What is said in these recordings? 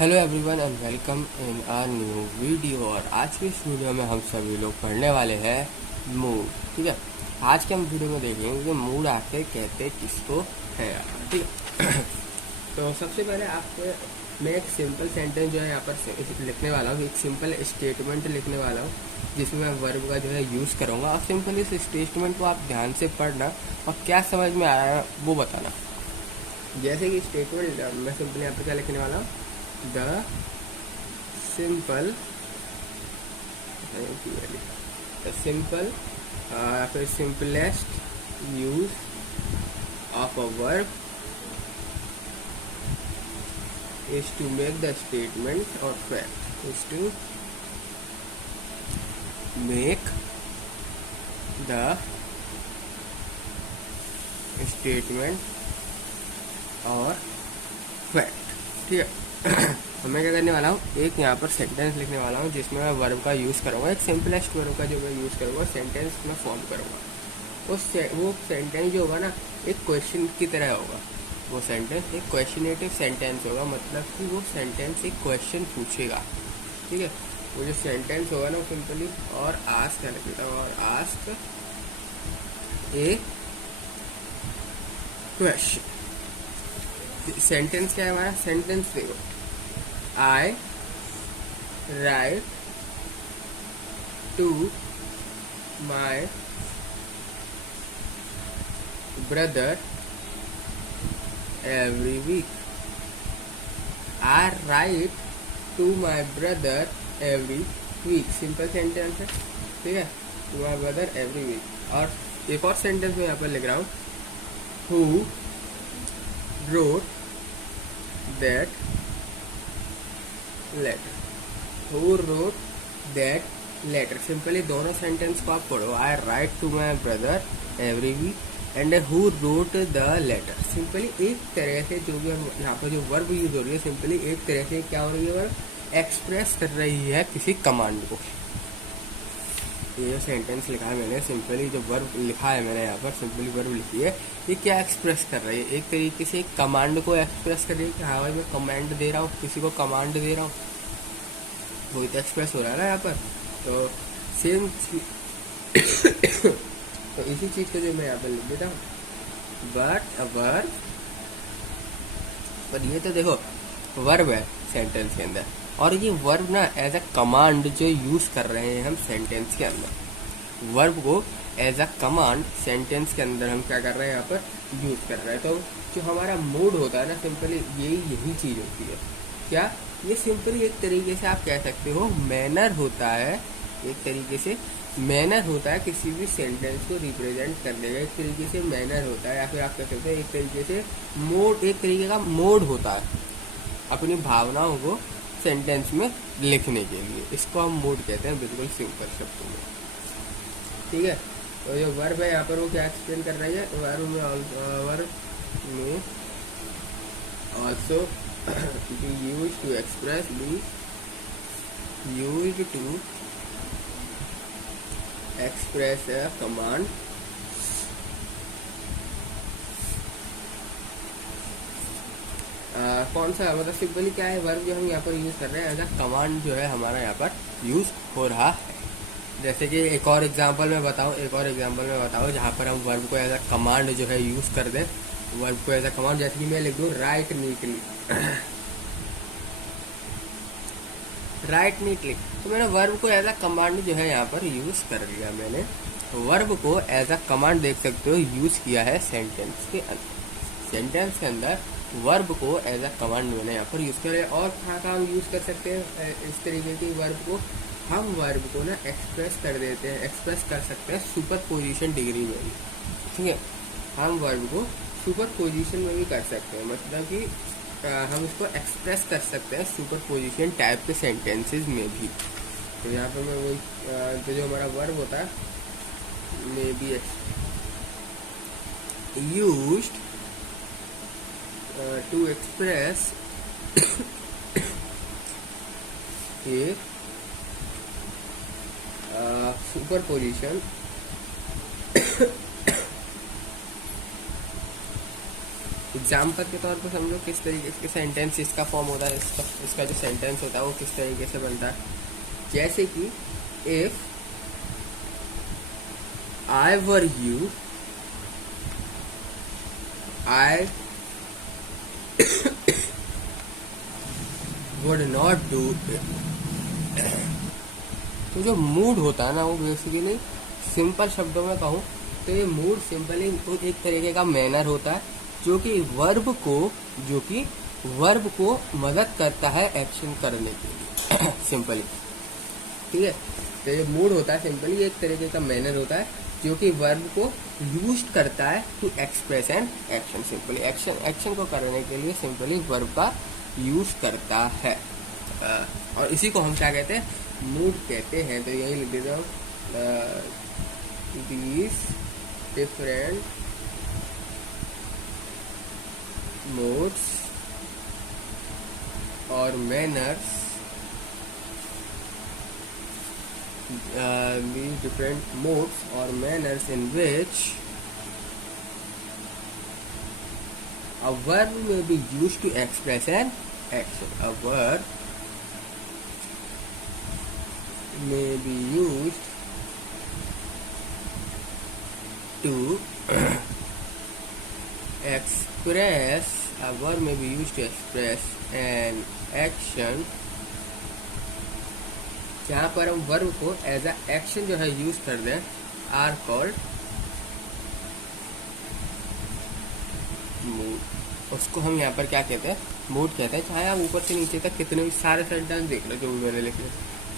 Hello everyone and welcome in are new video. और आज की इस वीडियो में हम सभी लोग पढ़ने वाले हैं मूड। ठीक है, आज के हम वीडियो में देखेंगे कि मूड आखिर कहते किसको है यार। ठीक है तो सबसे पहले आपको मैं एक सिंपल सेंटेंस जो है यहाँ पर लिखने वाला हूँ, एक सिंपल स्टेटमेंट लिखने वाला हूँ जिसमें मैं वर्ब का जो है यूज़ करूँगा। और सिंपल इस स्टेटमेंट को आप ध्यान से पढ़ना और क्या समझ में आ रहा है वो बताना। जैसे कि स्टेटमेंट मैं सिंपल यहाँ पर क्या लिखने वाला हूँ, the simple फिर simplest use of a verb is to make the statement or fact is to make the statement or fact। ठीक है तो मैं क्या करने वाला हूँ, एक यहाँ पर सेंटेंस लिखने वाला हूँ जिसमें मैं वर्ब का यूज़ करूँगा। एक सिंपलेस्ट वर्ब का जो मैं यूज़ करूँगा सेंटेंस में फॉर्म करूँगा। वो सेंटेंस जो होगा ना एक क्वेश्चन की तरह होगा। वो सेंटेंस एक क्वेश्चनेटिव सेंटेंस होगा, मतलब कि वो सेंटेंस एक क्वेश्चन पूछेगा। ठीक है, वो जो सेंटेंस होगा ना वो सिंपली और आस्क कर देता हूँ, और आस्क ए क्वेश्चन। सेंटेंस क्या है हमारा, सेंटेंस देखो, I write to my brother every week. I write to my brother every week, simple sentence है। ठीक है, to my brother every week. और एक और सेंटेंस मैं यहाँ पर लिख रहा हूँ, who wrote that letter। Who wrote that letter। Simply दोनों सेंटेंस को आप पढ़ो, I write to my brother every week and who wrote the letter. Simply एक तरह से जो भी हम यहाँ पर जो वर्ब यूज हो रही है, सिंपली एक तरह से क्या हो रही है, वर्ब एक्सप्रेस कर रही है किसी कमांड को। ये जो सेंटेंस लिखा है मैंने, सिंपली जो वर्ब लिखा है मैंने यहाँ पर सिंपली वर्ब लिखी है, ये क्या एक्सप्रेस कर रही है, एक तरीके से एक कमांड को एक्सप्रेस कर रही है कि हाँ भाई मैं कमांड दे रहा हूँ, किसी को कमांड दे रहा हूँ, वही तो एक्सप्रेस हो रहा है ना यहाँ पर। तो सेम तो इसी चीज को जो मैं यहाँ पर लिख देता हूँ, बट अ वर्ब। पर ये तो देखो वर्ब है सेंटेंस के अंदर, और ये वर्ब ना एज अ कमांड जो यूज कर रहे हैं हम सेंटेंस के अंदर। वर्ब को एज अ कमांड सेंटेंस के अंदर हम क्या कर रहे हैं, यहाँ पर यूज कर रहे हैं। तो जो हमारा मूड होता है ना, सिंपली यही चीज होती है। क्या ये सिंपली एक तरीके से आप कह सकते हो मैनर होता है, एक तरीके से मैनर होता है किसी भी सेंटेंस को रिप्रेजेंट करने का, एक तरीके से मैनर होता है, या फिर आप कह सकते हैं एक तरीके से मोड, एक तरीके का मोड होता है अपनी भावनाओं को सेंटेंस में लिखने के लिए। इसको हम मूड कहते हैं, बिल्कुल सिंपल शब्दों में। ठीक है, तो जो वर्ब है यहाँ पर वो क्या एक्सप्लेन कर रही है, वर्ब में also be used to express, be used to express a command कौन सा, मतलब सिंपली क्या है, वर्ब जो हम यहाँ पर यूज कर रहे हैं एज अ कमांड जो है हमारा यहाँ पर यूज हो रहा है। जैसे कि एक और एग्जांपल में बताऊँ जहाँ पर हम वर्ब को एज अ कमांड जो है यूज कर दें, वर्ब को एज अ कमांड। जैसे कि मैं लिख दूँ राइट नीटली, राइट नीटली, तो मैंने वर्ब को एज अ कमांड जो है यहाँ पर यूज कर लिया। मैंने वर्ब को एज अ कमांड देख सकते हो यूज किया है सेंटेंस के अंदर। सेंटेंस के अंदर वर्ब को एज अ कमांड मैंने यहाँ पर यूज किया। और कहाँ हम यूज कर सकते हैं इस तरीके की वर्ब को, हम वर्ब को ना एक्सप्रेस कर देते हैं, एक्सप्रेस कर सकते हैं सुपर पोजिशन डिग्री में भी। ठीक है, हम वर्ब को सुपर पोजिशन में भी कर सकते हैं, मतलब कि हम इसको एक्सप्रेस कर सकते हैं सुपर पोजिशन टाइप के सेंटेंसेस में भी। तो यहाँ पर मैं वही तो जो हमारा वर्ब होता है may be used to express a superposition example के तौर पर समझो किस तरीके से सेंटेंस इसका फॉर्म होता है, इसका जो सेंटेंस होता है वो किस तरीके से बनता है। जैसे कि if I were you, I would not do it. तो जो मूड होता है ना वो बेसिकली सिंपल शब्दों में कहूँ तो ये मूड सिंपली एक तरीके का मैनर होता है जो कि वर्ब को मदद करता है एक्शन करने के लिए सिंपली, ठीक है। तो ये मूड होता है सिंपली एक तरीके का मैनर होता है जो कि वर्ब को यूज करता है to express an action. Simply action को करने के लिए सिंपली वर्ब का यूज करता है। और इसी को हम क्या कहते हैं, मूड कहते हैं। तो यही लिख देता हूँ, these different modes or manners, these different modes or manners in which a verb may be used to express an action. A verb may be used to express, a verb may be used to express an action, जहाँ पर हम verb को as a action जो है use कर दें, are called mood. उसको हम यहाँ पर क्या कहते हैं, मूड कहते हैं। चाहे आप ऊपर से नीचे तक कितने भी सारे सेंटेंस देख लो जो भी मैंने लिखे,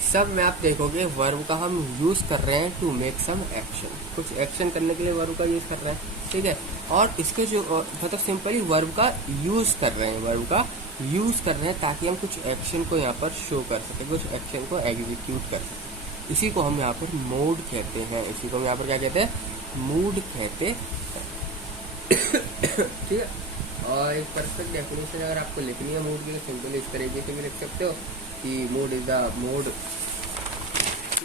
सब में आप देखोगे वर्ब का हम यूज कर रहे हैं टू मेक सम एक्शन। कुछ एक्शन करने के लिए वर्ब का यूज कर रहे हैं, ठीक है। और इसके जो मतलब सिंपली वर्ब का यूज कर रहे हैं, वर्ब का यूज कर रहे हैं ताकि हम कुछ एक्शन को यहाँ पर शो कर सके, कुछ एक्शन को एग्जीक्यूट कर सके। इसी को हम यहाँ पर मूड कहते हैं, इसी को हम यहाँ पर क्या कहते हैं, मूड कहते हैं, ठीक है। और एक परफेक्ट डेफिनेशन अगर आपको लिखनी है मूड की तो सिंपली इस तरीके से भी लिख सकते हो कि मूड इज द मूड।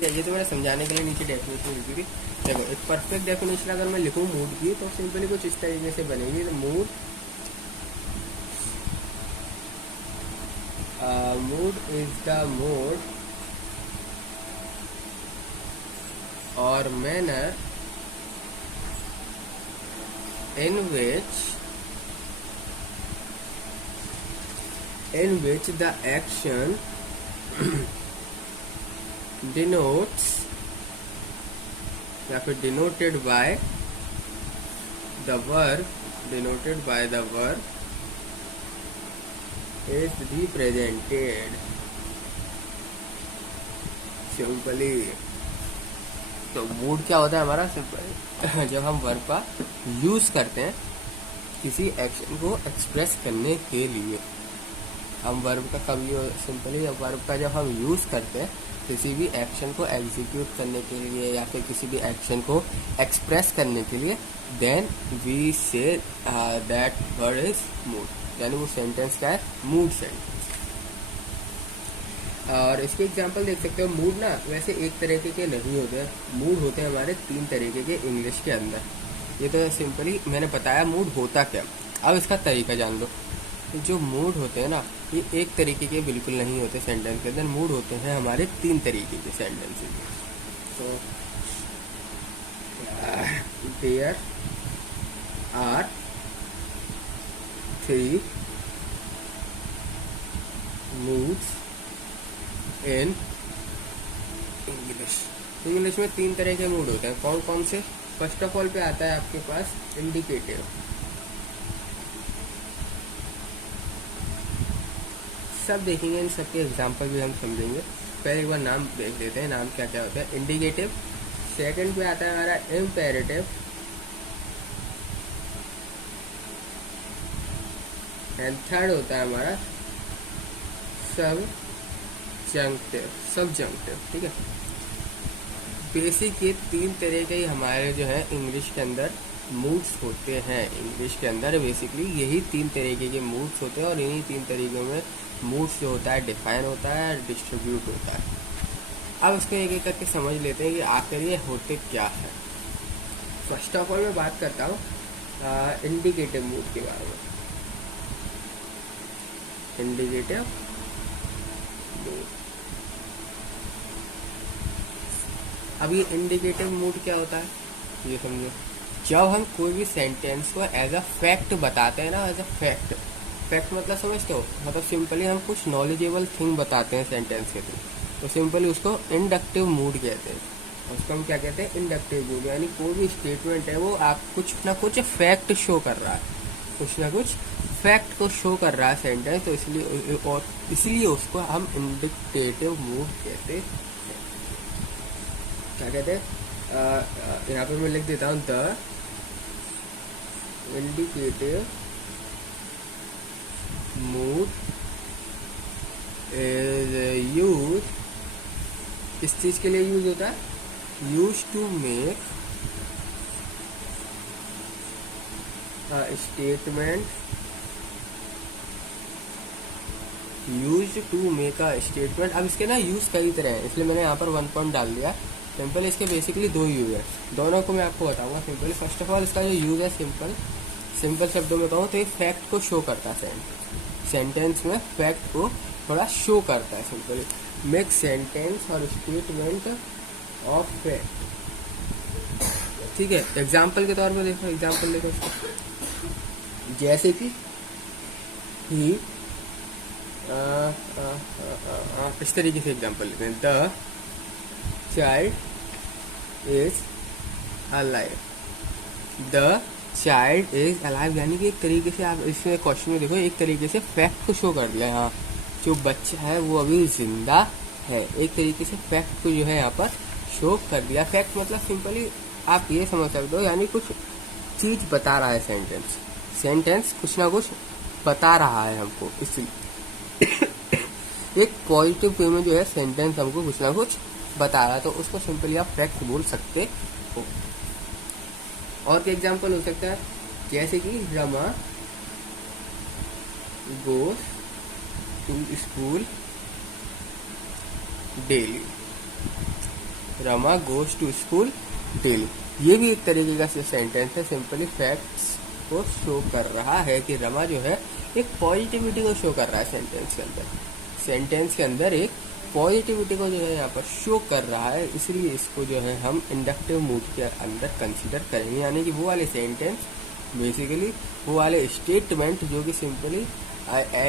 ये तो मैंने समझाने के लिए नीचे डेफिनेशन लिखी थी। देखो एक परफेक्ट डेफिनेशन अगर मैं लिखूँ मूड की तो सिंपली कुछ इस तरीके से बनेगी। तो मूड इज द मूड और manner in which the action denotes या फिर denoted by the verb is represented simply. तो मूड क्या होता है हमारा, सिंपल जब हम वर्ब का यूज करते हैं किसी एक्शन को एक्सप्रेस करने के लिए। हम वर्ब का कभी सिंपली वर्ब का जब हम यूज करते हैं किसी भी एक्शन को एग्जीक्यूट करने के लिए या फिर किसी भी एक्शन को एक्सप्रेस करने के लिए, then we say that word is mood, यानी वो सेंटेंस क्या है, मूड सेंटेंस। और इसके एग्जांपल देख सकते हो। मूड ना वैसे एक तरीके के नहीं होते हैं, मूड होते हैं हमारे 3 तरीके के इंग्लिश के अंदर। ये तो सिंपली मैंने बताया मूड होता क्या। अब इसका तरीका जान लो। जो मूड होते हैं ना ये एक तरीके के बिल्कुल नहीं होते सेंटेंस के अंदर। मूड होते हैं हमारे 3 तरीके के सेंटेंस में। तो there are 3 moods in English में 3 तरह के मूड होते हैं। कौन कौन से? फर्स्ट ऑफ ऑल पे आता है आपके पास इंडिकेटिव। सब देखेंगे, इन सबके एग्जांपल भी हम समझेंगे। पहले एक बार नाम देख लेते हैं, नाम क्या क्या होता है। इंडिकेटिव। सेकंड पे आता है हमारा इम्पेरेटिव। एंड थर्ड होता है हमारा सबजंक्टिव। ठीक है। बेसिक ये 3 तरह के हमारे जो है इंग्लिश के अंदर मूड्स होते हैं। इंग्लिश के अंदर बेसिकली यही 3 तरीके के मूड्स होते हैं और इन्हीं 3 तरीकों में मूड्स जो होता है डिफाइन होता है, डिस्ट्रीब्यूट होता है। अब इसको एक एक करके समझ लेते हैं कि आखिर ये होते क्या है। फर्स्ट ऑफ ऑल मैं बात करता हूँ इंडिकेटिव मूड के बारे में। Indicative mood. अब ये इंडिकेटिव मूड क्या होता है ये समझो। जब हम कोई भी सेंटेंस को एज अ फैक्ट बताते हैं ना, एज अ फैक्ट, फैक्ट मतलब समझते हो, मतलब सिंपली हम कुछ नॉलेजेबल थिंग बताते हैं सेंटेंस के थ्रू, तो सिंपली उसको इंडक्टिव मूड कहते हैं। उसको हम क्या कहते हैं, इंडक्टिव मूड। यानी कोई भी स्टेटमेंट है वो आप कुछ ना कुछ फैक्ट शो कर रहा है, कुछ ना कुछ फैक्ट को शो कर रहा है सेंटेंस, तो इसलिए उसको हम इंडिकेटिव मूड कहते हैं। क्या कहते हैं, यहाँ पे मैं लिख देता हूँ, the indicative mood is use, किस चीज के लिए यूज होता है, use to make statement, use to make a statement. अब इसके ना यूज कई तरह हैं, इसलिए मैंने यहाँ पर 1 पॉइंट डाल दिया। सिंपल इसके बेसिकली 2 यूज है, दोनों को मैं आपको बताऊंगा। सिंपल फर्स्ट ऑफ ऑल इसका जो यूज है, सिंपल शब्दों में कहूँ तो ये फैक्ट को शो करता है, सेंटेंस में फैक्ट को थोड़ा शो करता है। सिंपली मेक सेंटेंस और स्टेटमेंट ऑफ फैक्ट, ठीक है। एग्जाम्पल के तौर पर देखो, एग्जाम्पल देखो इसको, जैसे कि ही, इस तरीके से एग्जाम्पल लेते हैं, the child is alive, the child is alive, यानी कि एक तरीके से आप इसमें क्वेश्चन में देखो, एक तरीके से फैक्ट को शो कर दिया। यहाँ जो बच्चा है वो अभी जिंदा है, एक तरीके से फैक्ट को जो है यहाँ पर शो कर दिया। फैक्ट मतलब सिंपली आप ये समझ सकते हो, यानी कुछ चीज बता रहा है सेंटेंस कुछ ना कुछ बता रहा है हमको, इसलिए एक पॉजिटिव वे में जो है सेंटेंस हमको कुछ ना कुछ बता रहा है, तो उसको सिंपली आप फैक्ट बोल सकते हो। और क्या एग्जाम्पल हो सकता है, जैसे कि Rama goes to school daily, Rama goes to school daily, ये भी एक तरीके का सेंटेंस है, सिंपली फैक्ट्स को शो कर रहा है कि रमा जो है एक पॉजिटिविटी को शो कर रहा है सेंटेंस के अंदर एक पॉजिटिविटी को जो है यहाँ पर शो कर रहा है, इसलिए इसको जो है हम इंडक्टिव मूड के अंदर कंसीडर करेंगे। यानी कि वो वाले सेंटेंस, बेसिकली वो वाले स्टेटमेंट जो कि सिंपली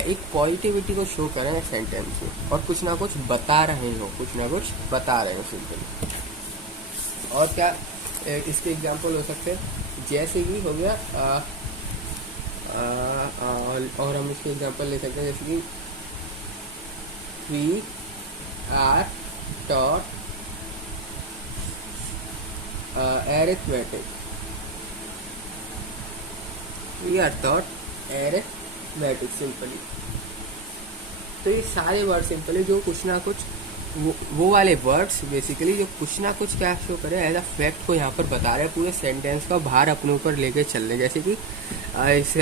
एक पॉजिटिविटी को शो करें सेंटेंस में, और कुछ ना कुछ बता रहे हो, सिंपली। और क्या इसके एग्जाम्पल हो सकते हैं, जैसे कि हो गया और हम इसके एग्जाम्पल ले सकते हैं, जैसे कि we are taught arithmetic, we are taught arithmetic simply. तो ये सारे वर्ड सिंपली जो कुछ ना कुछ वो वाले वर्ड्स बेसिकली जो कुछ ना कुछ क्या शो करें, एज अ फैक्ट को यहाँ पर बता रहे हैं, पूरे सेंटेंस का भार अपने ऊपर लेके चल रहे हैं। जैसे कि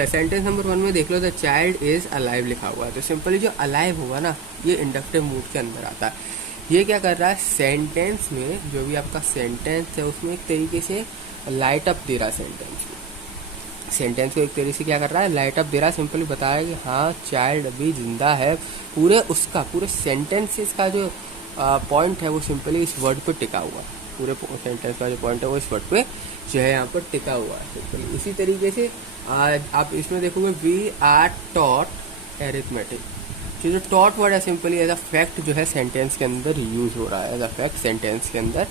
सेंटेंस नंबर 1 में देख लो, द चाइल्ड इज अलाइव लिखा हुआ है, तो सिंपली जो अलाइव होगा ना, ये इंडक्टिव मूड के अंदर आता है। ये क्या कर रहा है, सेंटेंस में जो भी आपका सेंटेंस है उसमें एक तरीके से लाइट अप दे रहा है, सेंटेंस को एक तरीके से क्या कर रहा है, लाइट अप दे रहा है, सिंपली बता रहा है कि हाँ चाइल्ड अभी जिंदा है। पूरे सेंटेंसेस का जो पॉइंट है वो सिंपली इस वर्ड पे टिका हुआ है, पूरे सेंटेंस का जो पॉइंट है वो इस वर्ड पे जो है यहाँ पर टिका हुआ है सिंपली। इसी तरीके से आप इसमें देखोगे, वी आर टॉट एरिथमेटिक, जो टॉट वर्ड है सिंपली एज अ फैक्ट जो है सेंटेंस के अंदर यूज हो रहा है, एज अ फैक्ट सेंटेंस के अंदर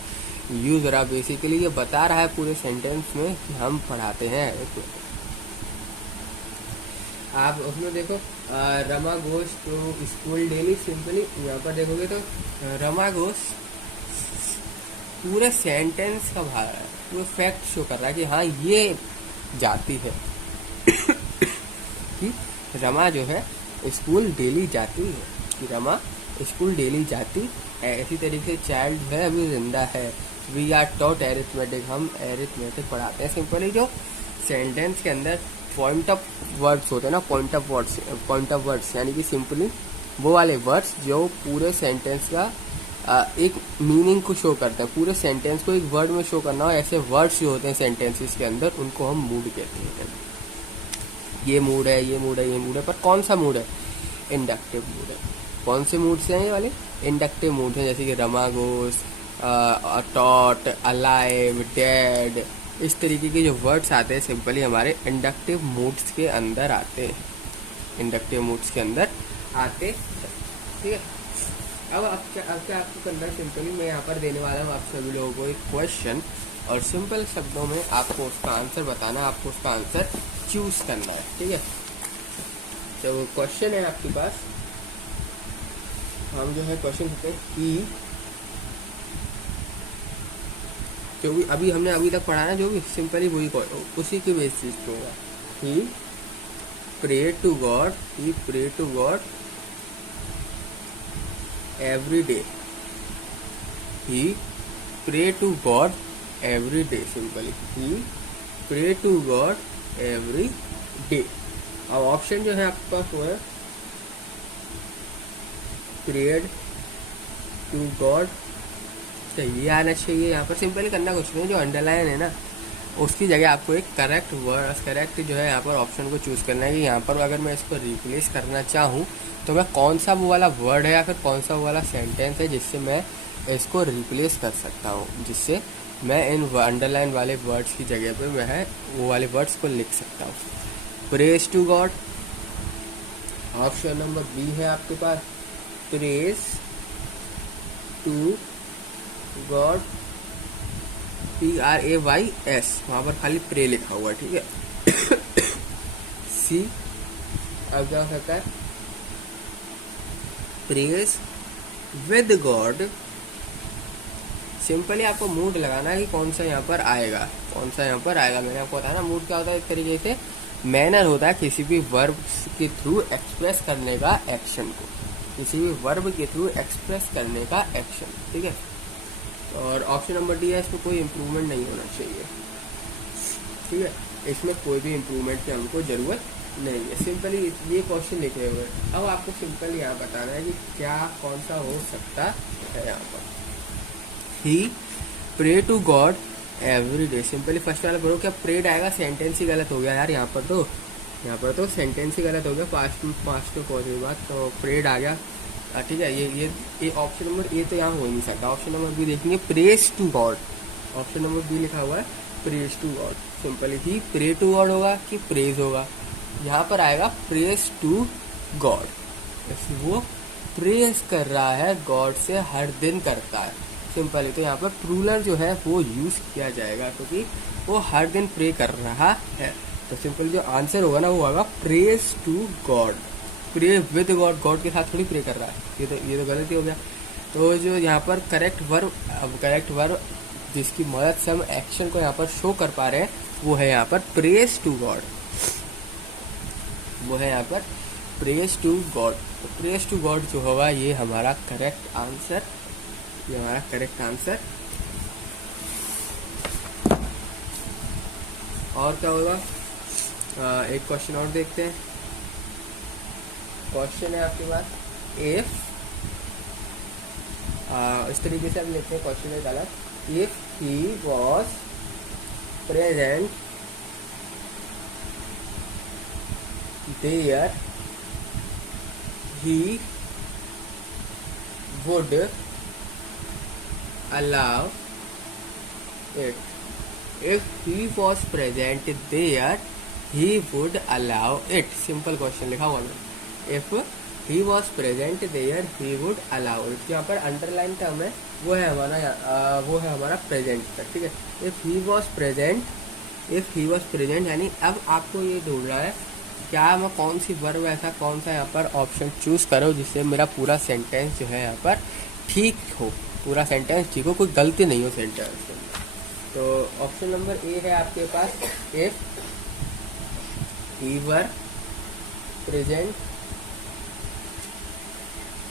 यूज हो रहा है। बेसिकली ये बता रहा है पूरे सेंटेंस में कि हम पढ़ाते हैं। आप उसमें देखो, Rama goes to school daily, simply यहाँ पर देखोगे तो रमा गोस पूरे सेंटेंस का भार है, पूरे फैक्ट शो कर रहा है कि हाँ ये जाती है कि रमा जो है स्कूल डेली जाती है, कि रमा स्कूल डेली जाती है। इसी तरीके से चाइल्ड है अभी जिंदा है, वी आर टॉट एरिथमेटिक, हम एरिथमेटिक पढ़ाते हैं। सिंपली जो सेंटेंस के अंदर पॉइंट ऑफ वर्ड्स होते हैं ना, पॉइंट ऑफ वर्ड्स यानी कि सिंपली वो वाले वर्ड्स जो पूरे सेंटेंस का एक मीनिंग को शो करते हैं, पूरे सेंटेंस को एक वर्ड में शो करना हो, ऐसे वर्ड्स जो होते हैं सेंटेंसेस के अंदर, उनको हम मूड कहते हैं। ये मूड है, ये मूड है, ये मूड है, पर कौन सा मूड है, इंडक्टिव मूड है। कौन से मूड से हैं ये वाले? इंडक्टिव मूड है, जैसे कि रमा गोस, टॉट, अलाइव, डेड, इस तरीके के जो वर्ड्स आते हैं सिंपली हमारे इंडक्टिव मूड्स के अंदर आते हैं, इंडक्टिव मूड्स के अंदर आते हैं। ठीक है, अब क्या आपको करना है, सिंपली मैं यहाँ पर देने वाला हूँ आप सभी लोगों को एक क्वेश्चन, और सिंपल शब्दों में आपको उसका आंसर बताना है, आपको उसका आंसर चूज करना है। ठीक है, तो क्वेश्चन है आपके पास, हम जो है क्वेश्चन करते हैं कि जो भी अभी तक पढ़ा ना, जो भी सिंपली वही उसी के बेसिस पे होगा। He pray to God every day, he pray to God every day, simply he pray to God every day. अब ऑप्शन जो है आपके पास वो है प्रेड टू गॉड, ये आना चाहिए। यहाँ पर सिंपली करना कुछ नहीं, जो अंडरलाइन है ना उसकी जगह आपको एक करेक्ट जो है यहाँ पर ऑप्शन को चूज करना है कि यहाँ पर अगर मैं इसको रिप्लेस करना चाहूँ तो मैं कौन सा वो वाला वर्ड है या फिर कौन सा वो वाला सेंटेंस है जिससे मैं इसको रिप्लेस कर सकता हूँ, जिससे मैं इन अंडरलाइन वाले वर्ड्स की जगह पे मैं वो वाले वर्ड्स को लिख सकता हूँ। Praise to God, option number B है आपके पास, प्रेज टू गॉड, PRAYS, वहाँ पर खाली प्रे लिखा हुआ है। ठीक है, सी, अब क्या हो सकता है, प्रेज विद गॉड। सिंपली आपको मूड लगाना है कि कौन सा यहाँ पर आएगा, मैंने आपको बताया ना मूड क्या होता है, एक तरीके से मैनर होता है किसी भी वर्ब के थ्रू एक्सप्रेस करने का एक्शन को, ठीक है। और ऑप्शन नंबर डी है, इसमें कोई इम्प्रूवमेंट नहीं होना चाहिए। ठीक है, इसमें कोई भी इम्प्रूवमेंट की हमको ज़रूरत नहीं है, सिंपली ये क्वेश्चन लिखे हुए। अब आपको सिंपल यहाँ बताना है कि क्या कौन सा हो सकता है। यहाँ पर he pray to God every day, simply first वाला पढ़ो, क्या प्रेड आएगा, सेंटेंस ही गलत हो गया यार, यहाँ पर तो सेंटेंस ही गलत हो गया, पास्ट में पहुँचने के बाद तो प्रेड आ गया। ठीक है, ये ऑप्शन नंबर ए तो यहाँ हो ही नहीं सकता। ऑप्शन नंबर बी देखेंगे, praise to God, option number B लिखा हुआ है praise to God, simply he pray to God होगा कि प्रेज होगा, यहाँ पर आएगा प्रेज टू गॉड, वो प्रेज कर रहा है गॉड से, हर दिन करता है सिंपली, तो यहाँ पर प्लूरल जो है वो यूज किया जाएगा क्योंकि वो हर दिन प्रे कर रहा है। तो सिंपल जो आंसर होगा ना वो होगा praise to God, pray with God, God के साथ थोड़ी प्रे कर रहा है, ये तो गलत ही हो गया। तो जो यहाँ पर करेक्ट वर्ब जिसकी मदद से हम एक्शन को यहाँ पर शो कर पा रहे हैं वो है यहाँ पर प्रेज टू गॉड, तो प्रेज टू गॉड जो होगा ये हमारा करेक्ट आंसर, और क्या होगा, एक क्वेश्चन और देखते हैं। क्वेश्चन है आपके पास, इफ, इस तरीके से हम लेते हैं क्वेश्चन है गलत, if he was present there he would allow it, if he was present there he would allow it, simple question लिखा हुआ है, if he was present there he would allow it, यहाँ पर अंडरलाइन टर्म है वो है हमारा present का। ठीक है, if he was present यानी अब आपको ये ढूंढना है क्या मैं कौन सी वर्ब ऐसा कौन सा यहाँ पर ऑप्शन चूज करो जिससे मेरा पूरा सेंटेंस जो है यहाँ पर ठीक हो, कोई गलती नहीं हो सेंटेंस में। तो ऑप्शन नंबर ए है आपके पास, if he were present,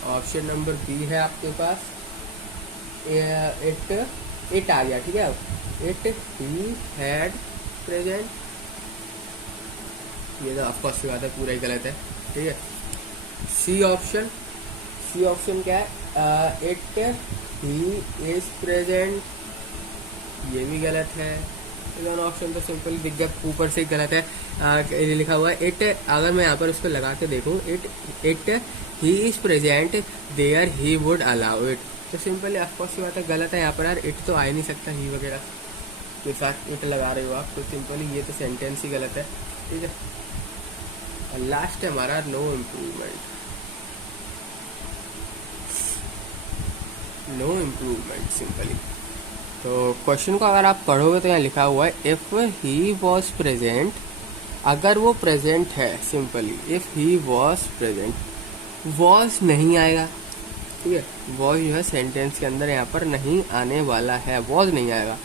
option number B है आपके पास, इट आ गया। ठीक है, इट ही हैड प्रेजेंट, ये तो ऑफकोर्स की बात है, पूरा ही गलत है। ठीक है, सी ऑप्शन क्या है, इट ही इज प्रेजेंट, ये भी गलत है। दोनों ऑप्शन तो सिंपल दिख गया, ऊपर से गलत है। ये लिखा हुआ है इट, अगर मैं यहाँ पर उसको लगा के देखूँ, it he is present there he would allow it, तो सिंपली ऑफकोर्स की बात है गलत है यहाँ पर यार, इट तो आ ही नहीं सकता ही वगैरह के साथ इट लगा रहे हो आप, तो सिंपली ये तो सेंटेंस ही गलत है, ठीक है। और लास्ट है हमारा no improvement, no improvement simply. तो क्वेश्चन को अगर आप पढ़ोगे तो यहाँ लिखा हुआ है इफ ही वॉज प्रेजेंट, अगर वो प्रेजेंट है, simply if he was present, was नहीं आएगा, ठीक है, वॉज जो है सेंटेंस के अंदर यहाँ पर नहीं आने वाला है, वॉज नहीं आएगा।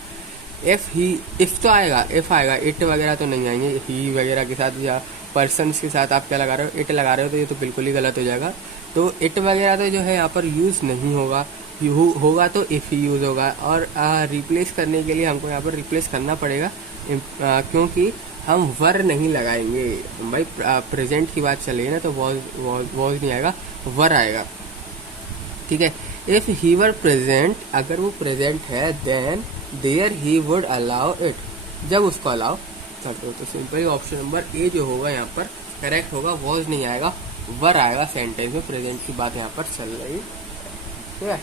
इफ तो आएगा, इफ आएगा, इट वगैरह तो नहीं आएंगे, ही वगैरह के साथ या पर्सन्स के साथ आप क्या लगा रहे हो, इट लगा रहे हो, तो ये तो बिल्कुल ही गलत हो जाएगा। तो इट वगैरह तो जो है यहाँ पर यूज़ नहीं होगा, होगा तो इफ़ ही यूज़ होगा। और रिप्लेस करने के लिए हमको यहाँ पर रिप्लेस करना पड़ेगा, क्योंकि हम वर नहीं लगाएंगे भाई, प्रेजेंट की बात चल रही है ना, तो वॉज नहीं आएगा, वर आएगा, ठीक है। इफ़ ही वर प्रेजेंट, अगर वो प्रेजेंट है, then there he would allow it, जब उसको अलाउ करते हो, तो सिंपली ऑप्शन नंबर ए जो होगा यहाँ पर करेक्ट होगा, वॉज नहीं आएगा, वर आएगा, सेंटेंस में प्रेजेंट की बात यहाँ पर चल रही है, ठीक है।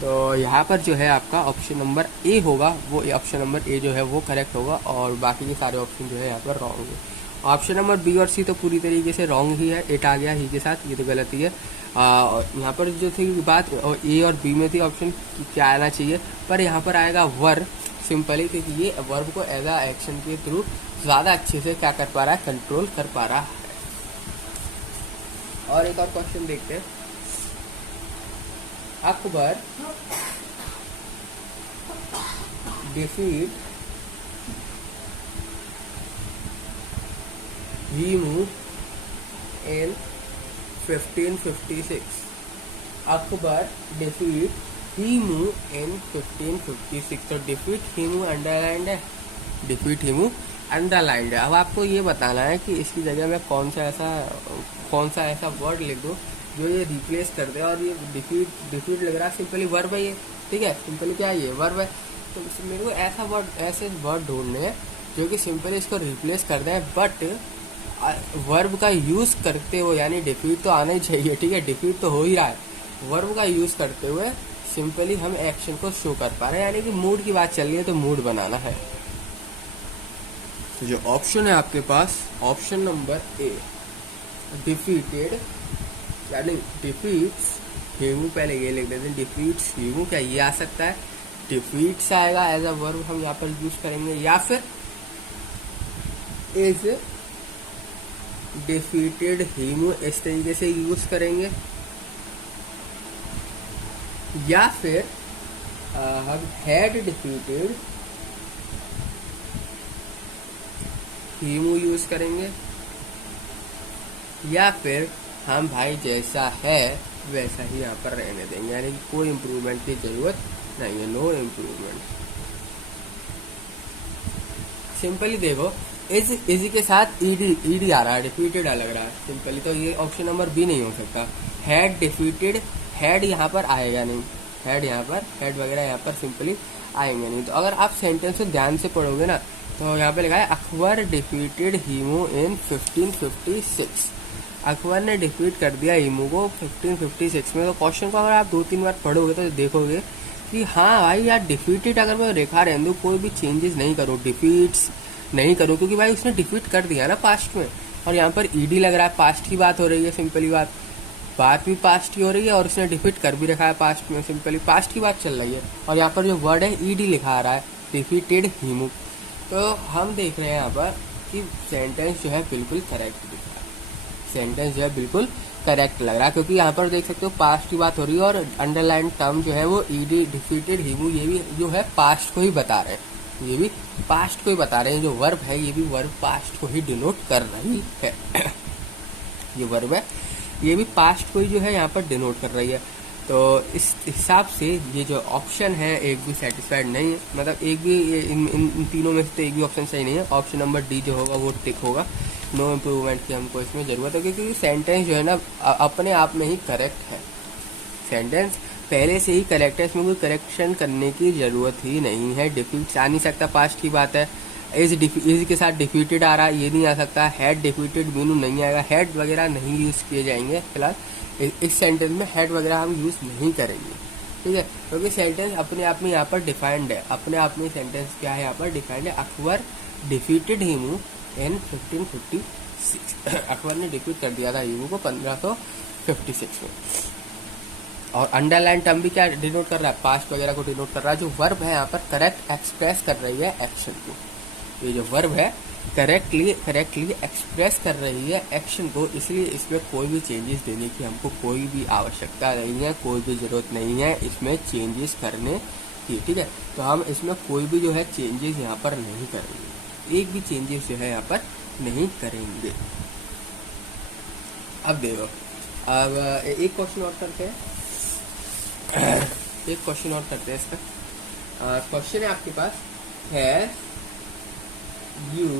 तो यहाँ पर जो है आपका ऑप्शन नंबर ए होगा, वो ऑप्शन नंबर ए जो है वो करेक्ट होगा, और बाकी के सारे ऑप्शन जो है यहाँ पर रॉन्ग है। ऑप्शन नंबर बी और सी तो पूरी तरीके से रॉन्ग ही है, इट आ गया ही के साथ, ये तो गलत ही है। यहाँ पर जो थी बात ए और बी में थी ऑप्शन क्या आना चाहिए, पर यहाँ पर आएगा वर, सिंपली क्योंकि ये वर्ब को एज अ एक्शन के थ्रू ज़्यादा अच्छे से क्या कर पा रहा है, कंट्रोल कर पा रहा है। और एक और क्वेश्चन देखते हैं। Akbar defeat Himu in 1556. Akbar defeat Himu in 1556, तो defeat Himu अंडरलाइंड है, defeat Himu अंडरलाइंड है। अब आपको ये बताना है कि इसकी जगह मैं कौन सा ऐसा वर्ड लिख दूँ जो ये रिप्लेस कर दे, और ये डिफीट लग रहा है, सिंपली वर्ब है ये, ठीक है, सिंपली क्या है ये वर्ब है, तो मेरे को ऐसे वर्ड ढूंढने हैं जो कि सिंपली इसको रिप्लेस कर दें, बट वर्ब का यूज़ करते हुए, यानी डिफीट तो आना ही चाहिए, ठीक है, डिफीट तो हो ही रहा है, वर्ब का यूज़ करते हुए सिंपली हम एक्शन को शो कर पा रहे हैं, यानी कि मूड की बात चल रही है तो मूड बनाना है। तो जो ऑप्शन है आपके पास, ऑप्शन नंबर ए, डिफीटेड, यानी डिफीट्स हिमू, पहले ये लिख देते हैं, डिफीट्स हिमू, क्या ये आ सकता है, डिफीट्स आएगा एज अ वर्ब, हम यहाँ पर यूज करेंगे, या फिर इज डिफीटेड हिमू इस तरीके से यूज करेंगे, या फिर हम हैड डिफीटेड हिमू यूज करेंगे, या फिर हम भाई जैसा है वैसा ही यहाँ पर रहने देंगे, यानी कि कोई इम्प्रूवमेंट की जरूरत नहीं है, नो इम्प्रूवमेंट। सिंपली देखो, इज के साथ ईडी आ रहा है, डिफीटेड लग रहा है सिंपली, तो ये ऑप्शन नंबर बी नहीं हो सकता। हैड डिफीटेड, हैड यहाँ पर आएगा नहीं, हैड यहाँ पर, हैड वगैरह यहाँ पर सिंपली आएंगे नहीं। तो अगर आप सेंटेंस को ध्यान से पढ़ोगे ना, तो यहाँ पे लिखा है अकबर डिफीटेड हीमू इन 1556, अकबर ने डिफीट कर दिया हीमू को 1556 में। तो क्वेश्चन को अगर आप 2-3 बार पढ़ोगे तो देखोगे कि हाँ भाई यार, डिफीटेड अगर मैं रेखा रहने दूँ, कोई भी चेंजेस नहीं करूँ, डिफीट्स नहीं करूँ, क्योंकि भाई उसने डिफीट कर दिया ना पास्ट में, और यहाँ पर ईडी लग रहा है, पास्ट की बात हो रही है, सिंपली बात भी पास्ट की हो रही है, और उसने डिफीट कर भी रखा है पास्ट में, सिंपली पास्ट की बात चल रही है, और यहाँ पर जो वर्ड है ईडी लिखा आ रहा है, डिफीटेड हीमू। तो हम देख रहे हैं यहाँ पर कि सेंटेंस जो है बिल्कुल करेक्ट दिख रहा है, सेंटेंस जो है बिल्कुल करेक्ट लग रहा है, क्योंकि यहाँ पर देख सकते हो पास्ट की बात हो रही है, और अंडरलाइन टर्म जो है वो ईडी डिफीटेड हीमू, ये भी जो है पास्ट को ही बता रहे हैं, ये भी पास्ट को ही बता रहे हैं, जो वर्ब है ये भी वर्ब पास्ट को ही डिनोट कर रही है ये वर्ब है, ये भी पास्ट को ही जो है यहाँ पर डिनोट कर रही है। तो इस हिसाब से ये जो ऑप्शन है एक भी सेटिस्फाइड नहीं है, मतलब एक भी इन तीनों में से एक भी ऑप्शन सही नहीं है। ऑप्शन नंबर डी जो होगा वो टिक होगा, नो इम्प्रूवमेंट की हमको इसमें ज़रूरत है, क्योंकि सेंटेंस जो है ना अपने आप में ही करेक्ट है, सेंटेंस पहले से ही करेक्ट है, इसमें कोई करेक्शन करने की ज़रूरत ही नहीं है। डिफीट्स आ नहीं सकता, पास्ट की बात है, इज के साथ डिफीटेड आ रहा है, ये नहीं आ सकता। हैड डिफीटेड मीनू नहीं आएगा, हेड वगैरह नहीं यूज किए जाएंगे फिलहाल इस सेंटेंस में। हेड वगैरह हम यूज नहीं करेंगे, ठीक है, क्योंकि सेंटेंस अपने आप में यहाँ पर डिफाइंड है। अपने आप में सेंटेंस क्या है यहाँ पर डिफाइंड है। अकबर डिफीटेड हिमू इन 1556। अकबर ने डिफीट कर दिया था हिमू को 1556 में। और अंडरलाइन टर्म भी क्या डिनोट कर रहा है, पास्ट वगैरह को डिनोट कर रहा है। जो वर्ब है यहाँ पर करेक्ट एक्सप्रेस कर रही है एक्शन को। ये जो वर्ब है करेक्टली एक्सप्रेस कर रही है एक्शन को, इसलिए इसमें कोई भी चेंजेस देने की हमको कोई भी आवश्यकता नहीं है, कोई भी जरूरत नहीं है इसमें चेंजेस करने की, ठीक है। तो हम इसमें कोई भी जो है चेंजेस यहाँ पर नहीं करेंगे, एक भी चेंजेस जो है यहाँ पर नहीं करेंगे। अब देखो, अब एक क्वेश्चन और करते हैं, एक क्वेश्चन और करते हैं इसका। क्वेश्चन है आपके पास है you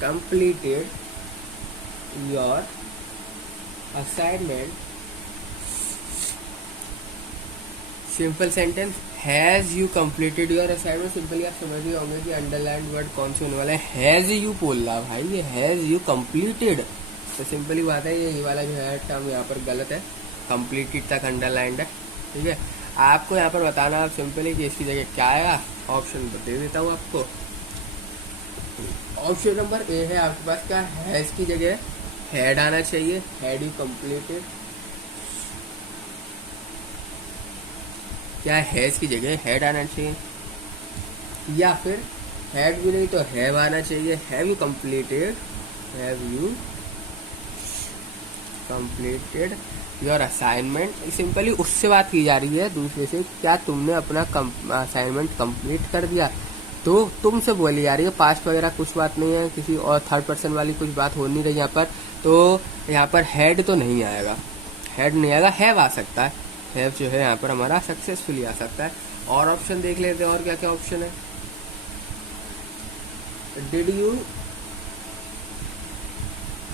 completed your assignment। Simple sentence, has you completed your assignment. Simply आप समझ गए होंगे कि अंडरलाइन वर्ड कौन से होने वाला है, हैज यू बोल रहा भाई, ये हैज यू कंप्लीटेड। तो सिंपली बात है ये वाला जो है टर्म यहाँ पर गलत है, कंप्लीटेड तक अंडरलाइंड है, ठीक है। आपको यहाँ पर बताना आप सिंपली कि इसकी जगह क्या आएगा। ऑप्शन दे देता हूँ आपको। ऑप्शन नंबर ए है आपके पास क्या है, इसकी जगह हैड आना चाहिए, हैड यू कंप्लीटेड। क्या है इसकी जगह हैड आना चाहिए, या फिर हैड भी नहीं तो हैव आना चाहिए, have you completed, have you completed your assignment. Simply उससे बात की जा रही है दूसरे से, क्या तुमने अपना असाइनमेंट कंप्लीट कर दिया। तो तुमसे बोली जा रही है, पास्ट वगैरह कुछ बात नहीं है, किसी और थर्ड पर्सन वाली कुछ बात हो नहीं रही यहाँ पर। तो यहाँ पर हैड तो नहीं आएगा, हैड नहीं आएगा, हैव आ सकता है। हैव जो है यहाँ पर हमारा सक्सेसफुली आ सकता है। और ऑप्शन देख लेते हैं और क्या क्या ऑप्शन है। Did you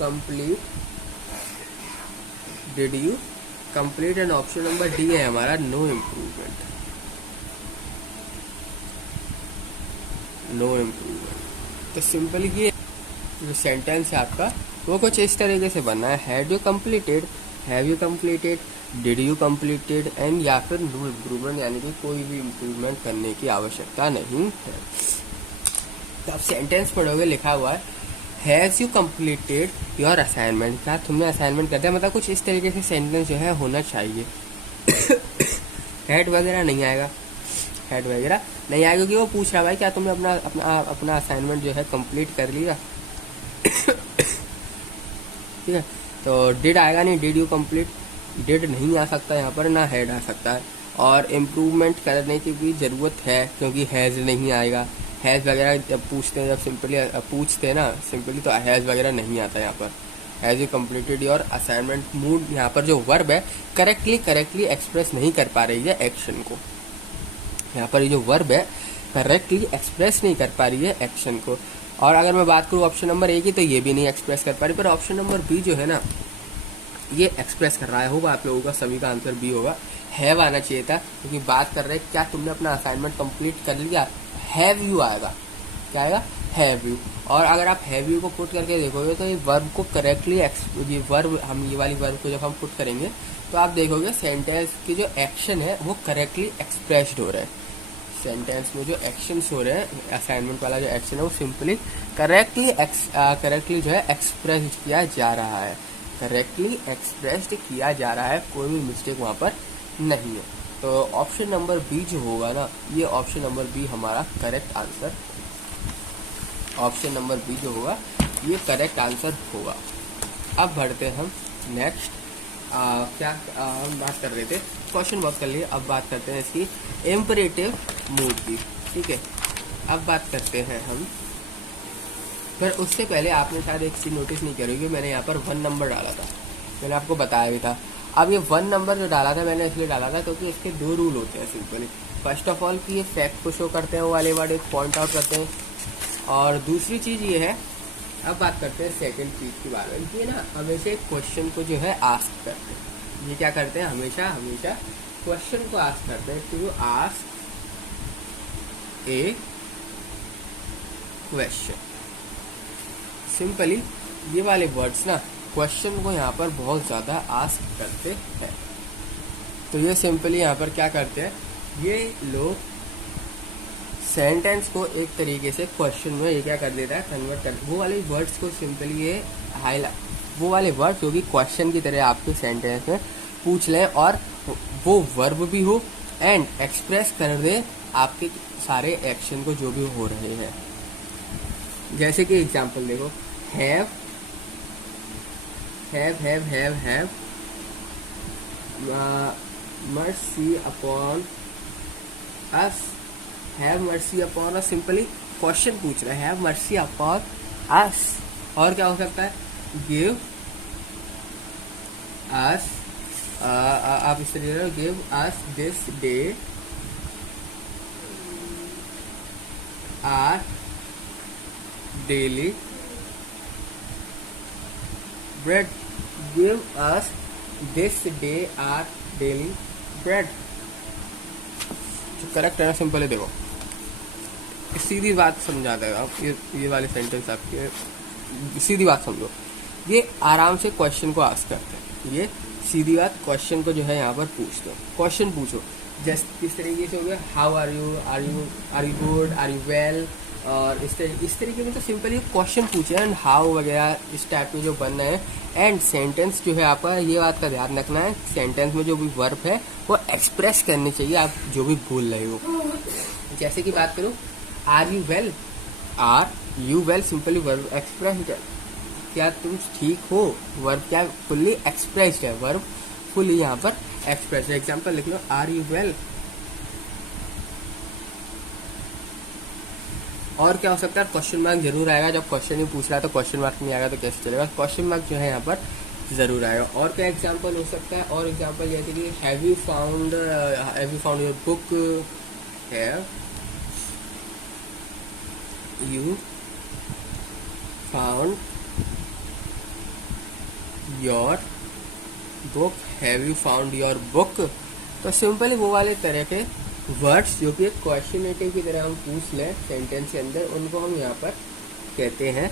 complete, did you complete, and option number D है हमारा नो इम्प्रूवमेंट, नो इम्प्रूवमेंट। तो सिंपली ये जो सेंटेंस है आपका वो कुछ इस तरीके से बनना है, had you completed, have you completed, did you completed, and या फिर नो इम्प्रूवमेंट, यानी कि कोई भी इम्प्रूवमेंट करने की आवश्यकता नहीं है। तो आप सेंटेंस पढ़ोगे, लिखा हुआ है has you completed your assignment, क्या तुमने असाइनमेंट कर दिया, मतलब कुछ इस तरीके से सेंटेंस जो है होना चाहिए। हेड वगैरह नहीं आएगा, हेड वगैरह नहीं आएगा, क्योंकि वो पूछ रहा भाई क्या तुमने अपना अपना अपना असाइनमेंट जो है कंप्लीट कर लिया। ठीक है, तो डिड आएगा नहीं, डिड यू कंप्लीट, डिड नहीं आ सकता यहाँ पर, ना हेड आ सकता है। और इम्प्रूवमेंट करने की भी ज़रूरत है, क्योंकि हैज़ नहीं आएगा। हैज़ वगैरह जब पूछते हैं, जब सिंपली पूछते हैं ना सिंपली, तो हैज़ वगैरह नहीं आता यहाँ पर। Has you completed your assignment, mood यहाँ पर जो वर्ब है करेक्टली एक्सप्रेस नहीं कर पा रही है एक्शन को। यहाँ पर ये जो वर्ब है करेक्टली एक्सप्रेस नहीं कर पा रही है एक्शन को। और अगर मैं बात करूँ ऑप्शन नंबर ए की, तो ये भी नहीं एक्सप्रेस कर पा रही, पर ऑप्शन नंबर बी जो है ना ये एक्सप्रेस कर रहा है। होगा आप लोगों का सभी का आंसर बी होगा। हैव आना चाहिए था, क्योंकि बात कर रहे हैं क्या तुमने अपना असाइनमेंट कंप्लीट कर लिया। हैव यू आएगा, क्या आएगा, हैव यू। और अगर आप हैव यू को पुट करके देखोगे तो ये वर्ब को करेक्टली, ये वर्ब हम ये वाली वर्ब को जब हम पुट करेंगे तो आप देखोगे सेंटेंस की जो एक्शन है वो करेक्टली एक्सप्रेस्ड हो रहा है। सेंटेंस में जो एक्शंस हो रहे हैं, असाइनमेंट वाला जो एक्शन है वो सिंपली करेक्टली जो है एक्सप्रेस किया जा रहा है, करेक्टली एक्सप्रेस्ड किया जा रहा है, कोई भी मिस्टेक वहाँ पर नहीं है। तो ऑप्शन नंबर बी जो होगा ना, ये ऑप्शन नंबर बी हमारा correct answer, option number B जो होगा ये करेक्ट आंसर होगा। अब बढ़ते हैं हम नेक्स्ट, क्या हम बात कर रहे थे, क्वेश्चन बहुत कर लिए, अब बात करते हैं इसकी इम्परेटिव मूड की। ठीक है, अब बात करते हैं हम, पर उससे पहले आपने शायद एक चीज़ नोटिस नहीं करी होगी, मैंने यहाँ पर 1 नंबर डाला था, मैंने आपको बताया भी था। अब ये 1 नंबर जो डाला था मैंने इसलिए डाला था क्योंकि इसके 2 रूल होते हैं सिंपली। फर्स्ट ऑफ ऑल कि ये फैक्ट को शो करते हैं, वो वाले वर्ड एक पॉइंट आउट करते हैं, और दूसरी चीज़ ये है, अब बात करते हैं सेकंड चीज़ के बारे में, कि ना हमेशा एक क्वेश्चन को जो है आस्क करते हैं। ये क्या करते हैं, हमेशा क्वेश्चन को आस्क करते हैं, कि वो आस्क ए क्वेश्चन। सिंपली ये वाले वर्ड्स ना क्वेश्चन को यहाँ पर बहुत ज़्यादा आस्क करते हैं। तो ये सिंपली यहाँ पर क्या करते हैं, ये लोग सेंटेंस को एक तरीके से क्वेश्चन में ये क्या कर देता है, कन्वर्ट कर, वो वाले वर्ड्स को सिंपली ये हाईलाइट, वो वाले वर्ड्स जो कि क्वेश्चन की तरह आपके सेंटेंस में पूछ लें और वो वर्ब भी हो एंड एक्सप्रेस कर दे आपके सारे एक्शन को जो भी हो रहे हैं। जैसे कि एग्जांपल देखो, have mercy upon us, have mercy upon us, simply question पूछ रहे हैं, have mercy upon us। और क्या हो सकता है, give us, आप इस तरीके से give us this day our daily bread, give us this day our daily bread। जो करेक्ट है ना, सिंपल है। देखो सीधी बात समझा देगा आप, ये वाले सेंटेंस आपके सीधी बात समझो, ये आराम से क्वेश्चन को आस्क करते हैं, ये सीधी बात क्वेश्चन को जो है यहाँ पर पूछते हो, क्वेश्चन पूछो। जैसे किस तरीके से हो गया, how are you good, are you well, और इस तरीके में तो सिंपली क्वेश्चन पूछे एंड हाउ वगैरह इस टाइप के जो बन रहे हैं। एंड सेंटेंस जो है आपका, ये बात का ध्यान रखना है, सेंटेंस में जो भी वर्ब है वो एक्सप्रेस करनी चाहिए आप जो भी बोल रहे हो। जैसे कि बात करूँ, are you well, are you well, simply verb express है, क्या तुम ठीक हो, वर्ब क्या फुल्ली एक्सप्रेस्ड है, वर्ब फुल्ली यहाँ पर एक्सप्रेस है। एग्जाम्पल लिख लो, आर यू वेल। और क्या हो सकता है, क्वेश्चन मार्क जरूर आएगा, जब क्वेश्चन ही पूछ रहा है तो क्वेश्चन मार्क नहीं आएगा तो कैसे चलेगा, क्वेश्चन मार्क जो है यहाँ पर जरूर आएगा। और क्या एग्जांपल हो सकता है, और एग्जांपल जैसे कि have you found your book, have you found your book, have you found your book. तो सिंपली वो वाले तरह के वर्ड्स जो कि क्वेश्चनेटिव की तरह हम पूछ लें सेंटेंस के अंदर, उनको हम यहाँ पर कहते हैं,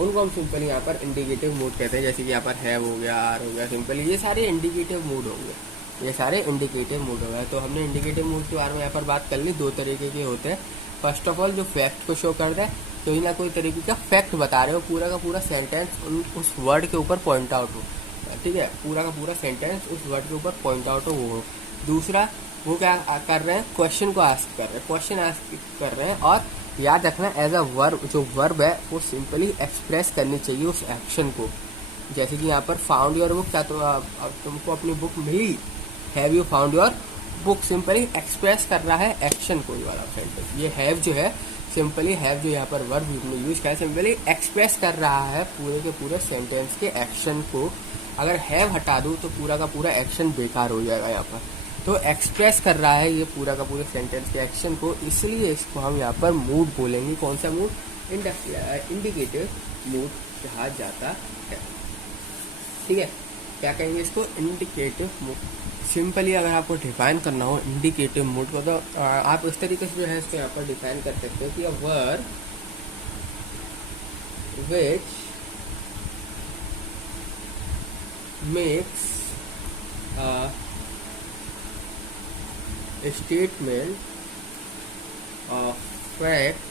उनको हम सिंपली यहाँ पर इंडिकेटिव मूड कहते हैं। जैसे कि यहाँ पर हैव हो गया, आर हो गया, सिंपली ये सारे इंडिकेटिव मूड होंगे, ये सारे इंडिकेटिव मूड हो गए। तो हमने इंडिकेटिव मूड के बारे में यहाँ पर बात कर ली, दो तरीके के होते हैं। फर्स्ट ऑफ ऑल जो फैक्ट को शो करता है, कोई ना कोई तरीके का फैक्ट बता रहे हो, पूरा का पूरा सेंटेंस उस वर्ड के ऊपर पॉइंट आउट हो, ठीक है, पूरा का पूरा सेंटेंस उस वर्ड के ऊपर पॉइंट आउट हो। दूसरा वो क्या कर रहे हैं, क्वेश्चन को आस्क कर रहे हैं, क्वेश्चन आस्क कर रहे हैं। और याद रखना, एज अ वर्ब, जो वर्ब है वो सिंपली एक्सप्रेस करनी चाहिए उस एक्शन को। जैसे कि यहाँ पर फाउंड योर बुक, क्या तुमको अपनी बुक मिली, have you found your book, simply express कर रहा है एक्शन को। ये वाला सेंटेंस, ये हैव जो है, सिंपली हैव जो यहाँ पर वर्ब यूज किया है, सिंपली एक्सप्रेस कर रहा है पूरे के पूरे सेंटेंस के एक्शन को। अगर हैव हटा दूँ तो पूरा का पूरा एक्शन बेकार हो जाएगा यहाँ पर। तो एक्सप्रेस कर रहा है ये पूरा का पूरे सेंटेंस के एक्शन को, इसलिए इसको हम यहाँ पर मूड बोलेंगे। कौन सा मूड, इंडिकेटिव मूड कहा जाता है, ठीक है। क्या कहेंगे इसको, इंडिकेटिव मूड। सिंपली अगर आपको डिफाइन करना हो इंडिकेटिव मूड को, तो आप इस तरीके से जो है इसको यहाँ पर डिफाइन कर सकते हो कि a verb which makes a statement of fact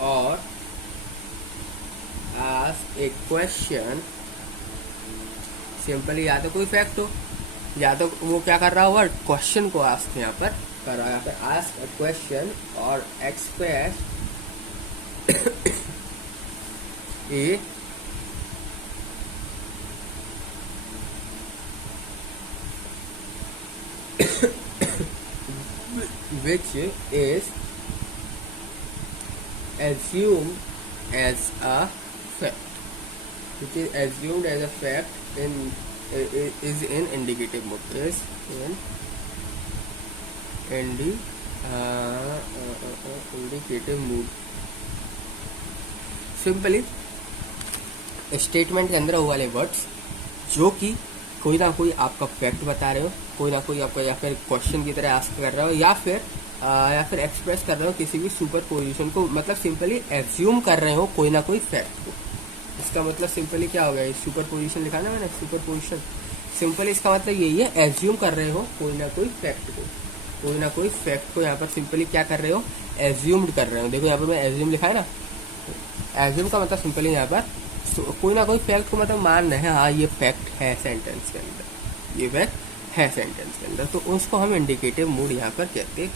or ask a question, simply या तो कोई फैक्ट हो, या तो वो क्या कर रहा होगा, क्वेश्चन को आस्क यहाँ पर कर रहा है, यहाँ पर आस्क अ क्वेश्चन और express A which is assumed as a fact, which is assumed as a fact is in indicative mood, is in indicative mood। Simply statement के अंदर वो वाले वर्ड्स जो कि कोई ना कोई आपका फैक्ट बता रहे हो, कोई ना कोई आपका या फिर क्वेश्चन की तरह आस्क कर रहे हो, या फिर या फिर एक्सप्रेस कर रहे हो किसी भी सुपर पोजिशन को, मतलब सिंपली एज्यूम कर रहे हो कोई ना कोई फैक्ट को। इसका मतलब सिंपली क्या हो गया, सुपर पोजिशन लिखा ना मैंने, सुपर पोजिशन सिंपली इसका मतलब यही है, एज्यूम कर रहे हो कोई ना कोई फैक्ट को, कोई ना कोई फैक्ट को यहाँ पर सिंपली क्या कर रहे हो, एज्यूम्ड कर रहे हो। देखो यहाँ पर मैं एज्यूम लिखा है ना, एज्यूम का मतलब सिंपली यहाँ पर कोई ना कोई फैक्ट को मतलब मान रहे हैं, हाँ ये फैक्ट है सेंटेंस के अंदर, ये फैक्ट है सेंटेंस के अंदर, तो उसको हम इंडिकेटिव मूड यहाँ पर कहते हैं।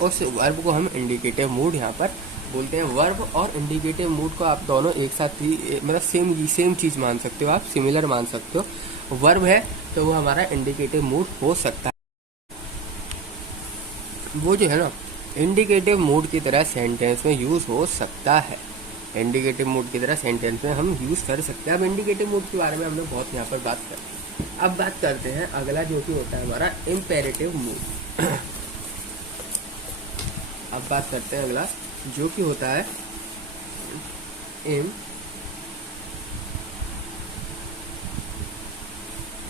उस वर्ब को हम इंडिकेटिव मूड यहाँ पर बोलते हैं। वर्ब और इंडिकेटिव मूड को आप दोनों एक साथ ही मतलब सेम चीज मान सकते हो, आप सिमिलर मान सकते हो। वर्ब है तो वो हमारा इंडिकेटिव मूड हो सकता है, वो जो है ना इंडिकेटिव मूड की तरह सेंटेंस में यूज हो सकता है, इंडिकेटिव मूड की तरह सेंटेंस में हम यूज कर सकते हैं। अब इंडिकेटिव मूड के बारे में हम लोग बहुत यहाँ पर बात करते हैं। अब बात करते हैं अगला जो कि होता है हमारा इम्पेरेटिव मूड। अब बात करते हैं अगला जो कि होता है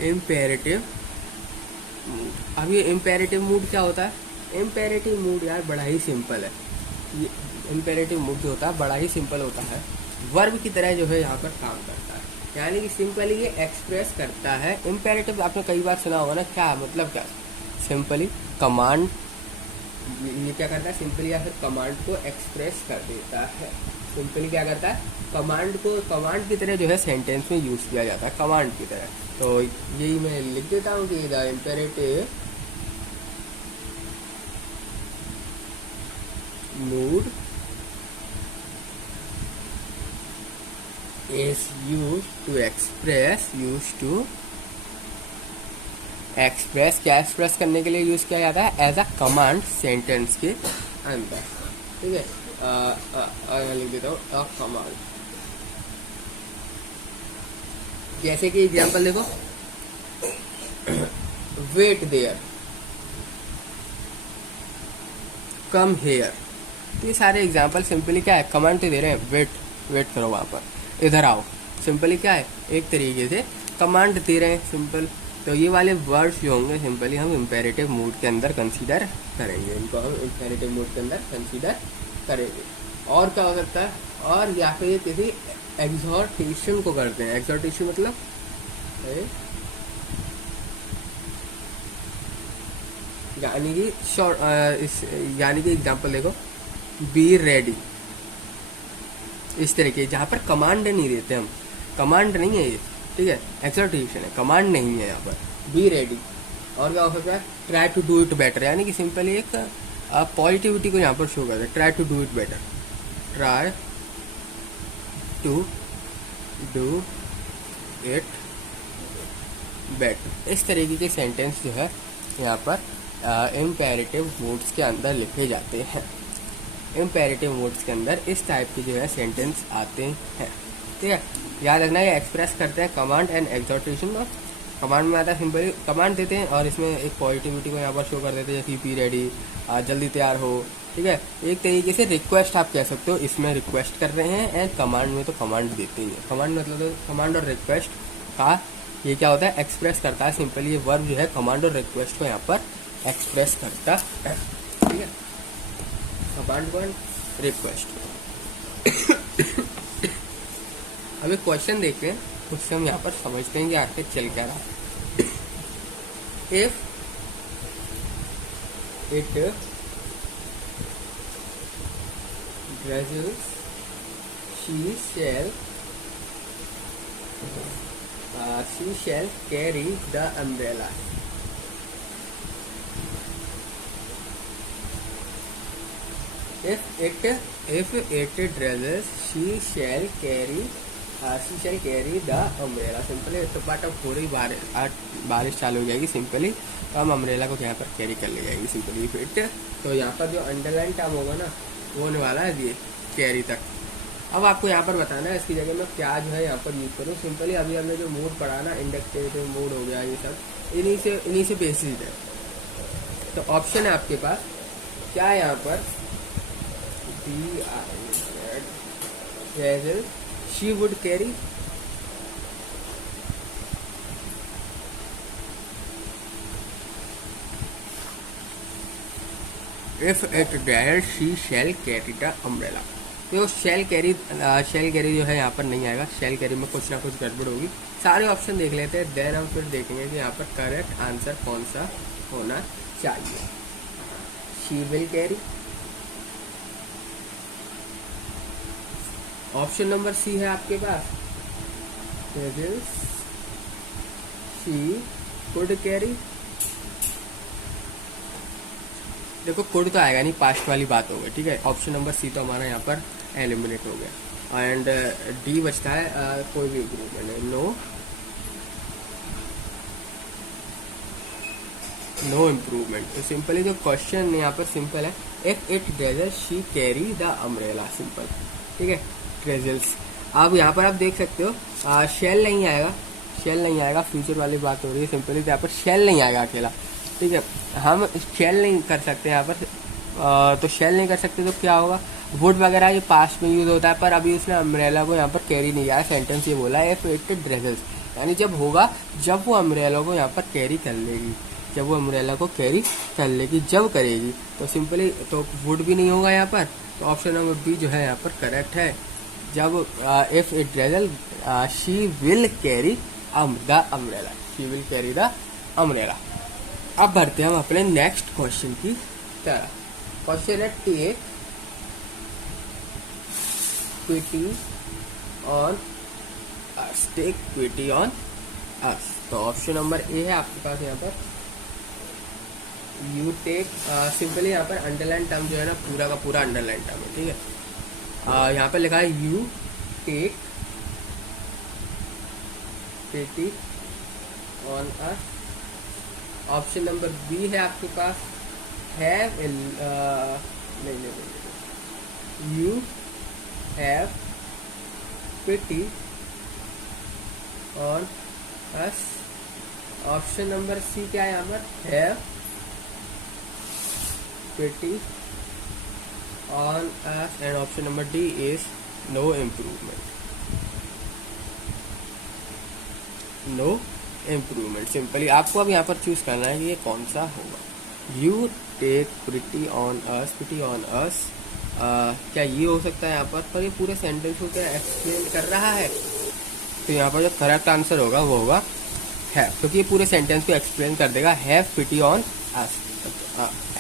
इम्पेरेटिव मूड। अब ये इम्पेरेटिव मूड क्या होता है, इम्पेरेटिव मूड यार बड़ा ही सिंपल है। ये इम्पेरेटिव मूड जो होता है बड़ा ही सिंपल होता है, वर्ब की तरह जो है यहाँ पर काम करता है, यानी कि सिंपली ये एक्सप्रेस करता है। इम्पेरेटिव आपने कई बार सुना होगा ना, क्या मतलब क्या, सिंपली कमांड, ये क्या करता है, सिंपली या फिर कमांड को एक्सप्रेस कर देता है। सिंपली क्या करता है, कमांड को कमांड की तरह जो है सेंटेंस में यूज किया जाता है, कमांड की तरह। तो यही मैं लिख देता हूँ कि the imperative mood is used to express क्या एक्सप्रेस करने के लिए यूज किया जाता है, एज अ कमांड सेंटेंस के अंदर। ठीक है, मैं लिख देता हूँ अ कमांड। जैसे कि एग्जांपल देखो, वेट देयर, कम हेयर, तो ये सारे एग्जांपल सिंपली क्या है, कमांड तो दे रहे हैं, वेट करो वहां पर, इधर आओ, सिंपली क्या है, एक तरीके से कमांड दे रहे हैं सिंपल। तो ये वाले वर्ड्स जो होंगे सिंपली हम इम्पेरेटिव मूड के अंदर कंसीडर करेंगे, इनको हम इम्पेरेटिव मूड के अंदर कंसीडर करेंगे। और क्या हो सकता है, और या फिर किसी एग्जॉर्टेशन को करते हैं। एग्जॉर्टेशन मतलब यानी कि यानी कि एग्जांपल देखो, बी रेडी, इस तरीके, जहाँ पर कमांड नहीं देते हम, कमांड नहीं है ये, ठीक है, एक्सहॉर्टेशन है, कमांड नहीं है यहाँ पर, बी रेडी। और क्या हो सकता है, try to do it better, यानी कि सिंपली एक पॉजिटिविटी को यहाँ पर शो करते हैं, try to do it better, try to do it better. इस तरीके के सेंटेंस जो है यहाँ पर इम्पेरेटिव मूड्स के अंदर लिखे जाते हैं। इम्पेरेटिव मूड्स के अंदर इस टाइप के जो है सेंटेंस आते हैं, ठीक है। याद रखना, ये एक्सप्रेस करते हैं कमांड एंड एक्सहॉर्टेशन। और कमांड में आता है सिंपली कमांड देते हैं और इसमें एक पॉजिटिविटी को यहाँ पर शो कर देते हैं, जैसे बी रेडी, जल्दी तैयार हो, ठीक है। एक तरीके से रिक्वेस्ट आप कह सकते हो, इसमें रिक्वेस्ट कर रहे हैं, एंड कमांड में तो कमांड देते ही है। कमांड मतलब तो कमांड और रिक्वेस्ट का ये क्या होता है, एक्सप्रेस करता है। सिंपली ये वर्ब जो है कमांड और रिक्वेस्ट को यहाँ पर एक्सप्रेस करता है, ठीक है, कमांड एंड रिक्वेस्ट। अब एक क्वेश्चन देखते हैं, उससे हम यहाँ पर समझते हैं कि आखिर चल क्या रहा है। If it drizzles, she shall carry the umbrella. If it drizzles, she shall carry the umbrella. Simply तो पार्ट ऑफ हो रही बारिश चालू हो जाएगी, सिंपली तो हम अम्ब्रेला को यहाँ पर कैरी कर ले जाएगी सिंपली फिट। तो यहाँ पर जो अंडरलाइन टर्म होगा ना, वो होने वाला है ये कैरी तक। अब आपको यहाँ पर बताना है इसकी जगह मैं क्या जो है यहाँ पर यूज करूँ। सिंपली अभी हमने जो मूड पढ़ा ना, इंडेक्टिव मूड हो गया, ये सब इन्हीं से बेसिस है। तो ऑप्शन है आपके पास क्या है यहाँ पर, she would carry, if it dare she shall carry the umbrella. तो शेल कैरी जो है यहाँ पर नहीं आएगा, शेल कैरी में कुछ ना कुछ गड़बड़ होगी। सारे ऑप्शन देख लेते हैं, देन हम फिर देखेंगे कि यहाँ पर करेक्ट आंसर कौन सा होना चाहिए। She will carry, option number C है आपके पास, शी कुड कैरी। देखो कुड तो आएगा नहीं, पास्ट वाली बात हो गई, ठीक है। ऑप्शन नंबर सी तो हमारा यहाँ पर एलिमिनेट हो गया। एंड डी बचता है कोई भी इम्प्रूवमेंट है, नो इम्प्रूवमेंट। तो सिंपली जो क्वेश्चन यहाँ पर सिंपल है, if it drizzles she carry the umbrella, simple, ठीक है। ड्रेजल्स, अब यहाँ पर आप देख सकते हो शेल नहीं आएगा, शेल नहीं आएगा, फ्यूचर वाली बात हो रही है सिंपली, तो यहाँ पर शेल नहीं आएगा अकेला, ठीक है। हम शेल नहीं कर सकते यहाँ पर, तो शेल नहीं कर सकते तो क्या होगा, वुड वगैरह ये पास्ट में यूज होता है, पर अभी उसने अम्ब्रेला को यहाँ पर कैरी नहीं किया। सेंटेंस ये बोला है इफ इट ड्रेसेस, यानी जब होगा जब वो अम्ब्रेला को यहाँ पर कैरी कर लेगी, जब वो अम्ब्रेला को कैरी कर लेगी, जब करेगी, तो सिंपली तो वुड भी नहीं होगा यहाँ पर। तो ऑप्शन नंबर बी जो है यहाँ पर करेक्ट है। जब if it drizzle she will carry the umbrella, she will carry the umbrella. अब बढ़ते हैं हम अपने नेक्स्ट क्वेश्चन की तरह। क्वेश्चन है take pity on us, take pity on us. तो ऑप्शन नंबर ए है आपके पास यहाँ पर, यू टेक, सिंपली यहाँ पर अंडरलाइन टर्म जो है ना, पूरा का पूरा अंडरलाइन टर्म है, ठीक है। यहाँ पर लिखा है you take pity on us. Option number B है आपके पास, have you have pity on us. Option number C क्या है यहाँ पर, have pity on us. And option number D is no improvement, no improvement. Simply आपको अब यहाँ पर चूज करना है कि ये कौन सा होगा। You take pretty on us, pretty on us, क्या ये हो सकता है यहाँ पर ये पूरे सेंटेंस को क्या एक्सप्लेन कर रहा है। तो यहाँ पर जो करेक्ट आंसर होगा वो होगा है, क्योंकि ये पूरे सेंटेंस को एक्सप्लेन कर देगा। Have pity on us,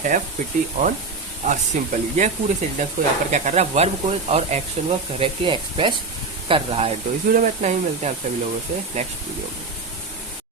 have pity on us, simply ये पूरे सेंटेंस को यहाँ पर क्या कर रहा है, वर्ब को और एक्शन को करेक्टली एक्सप्रेस कर रहा है। तो इस वीडियो में इतना ही, मिलते हैं आप सभी लोगों से नेक्स्ट वीडियो में।